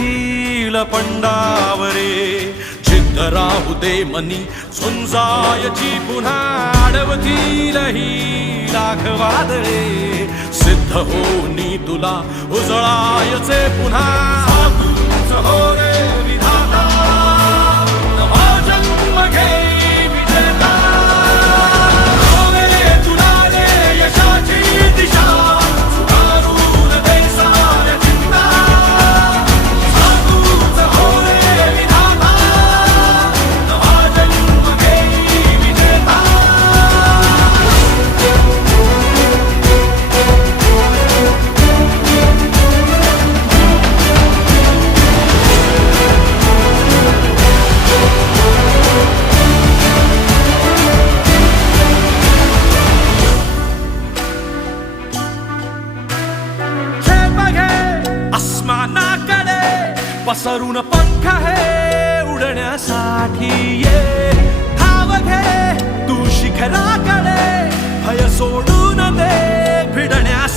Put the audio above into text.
hill पंडावरे जिद्द राहू दे मनी झुंजायची पुन्हा अडवतील ही लाख वादळे सिद्ध होनी तुला उजळायचे पुन्हा साधूच हो रे विधाता नवा जन्म घे विजेता हो रे तुला रे यशाची दिशा सुधारून दे साऱ्या चिंता साधूच हो रे विधाता नवा जन्म घे विजेता पसरून पंख है उडण्यासाठी ये धाव घे तू शिखराकडे भय सोडून दे भिडण्यासाठी